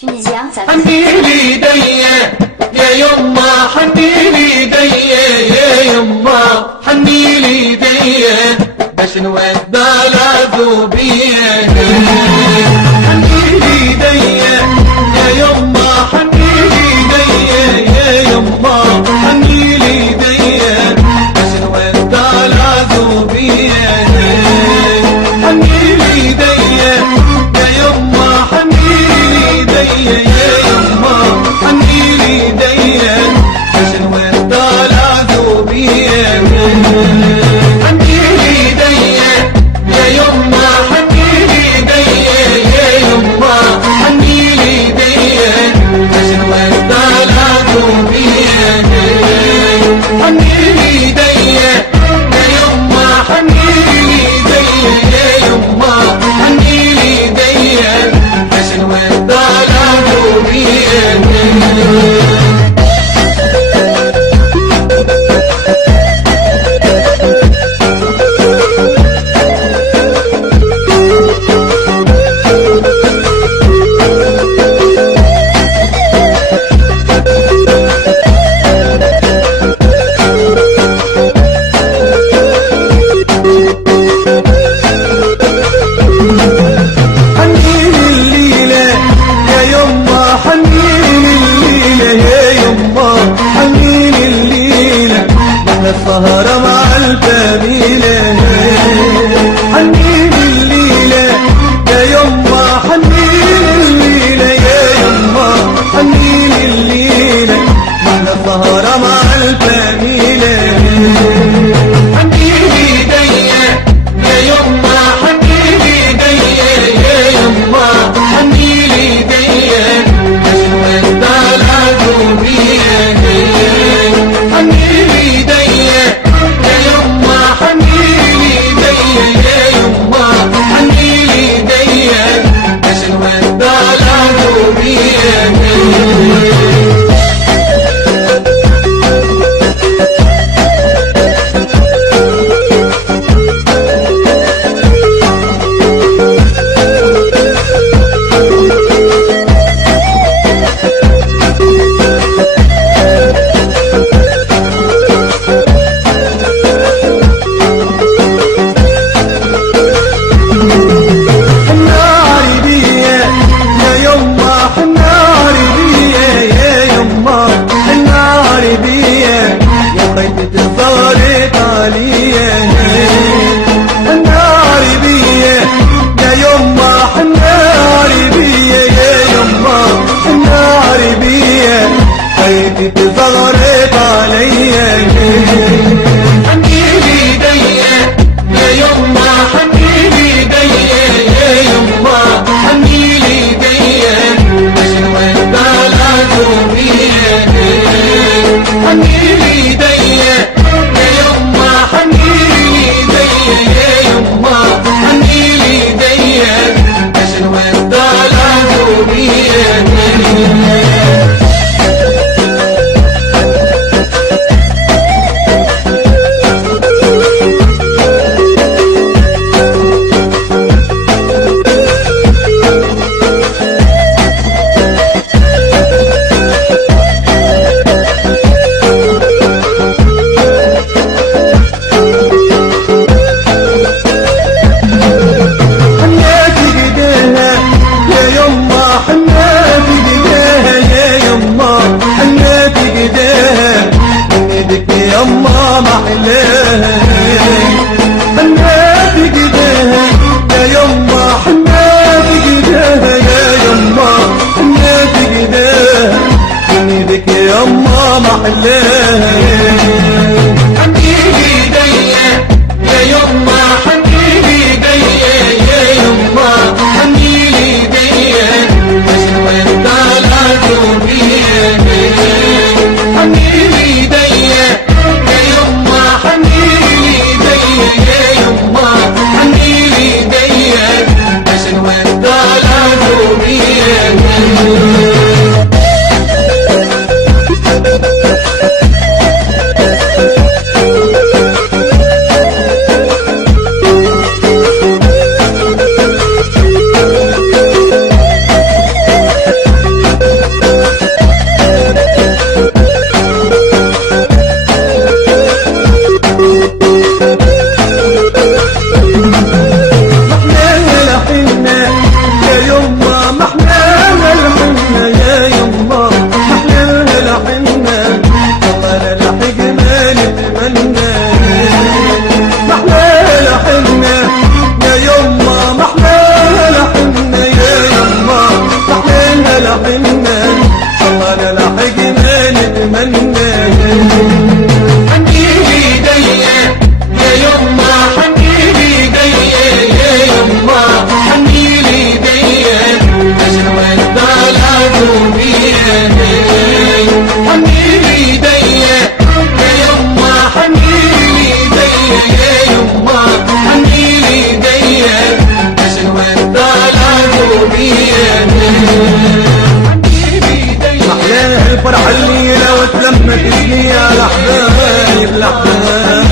حني لي ايديا يا يما، حني لي ايديا يا يما، حني لي ايديا باش نودع العذوبية. حني لي ايديا يا يما، حني لي ايديا يا يما، حني لي ايديا باش نودع العذوبية. حني لي ايديا يا يما، حني لي ايديا يا يما، حني لي ايديا باش نودع العذوبية. حني لي ايديا يا يما، حني لي ايديا يا لحنا الله لحقنا نتمنى. حنيلي ايديا يا يما حنيلي ايديا يا يما حنيلي ايديا عشان ودانا ذوبيا. حنيلي ايديا يا يما حنيلي ايديا يا يما حنيلي ايديا عشان ودانا ذوبيا. محلاها الفرحة الليلة وتلمت الدنيا الأحبايب الأحبايب.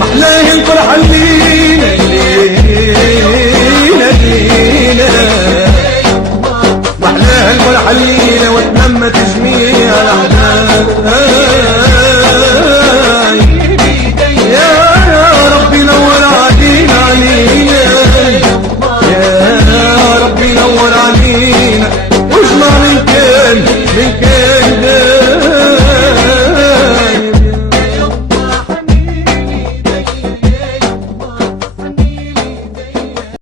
محلاها الفرحة الليلة الليلة محلاها الفرحة الليلة وتلمت جميع الأحبايب.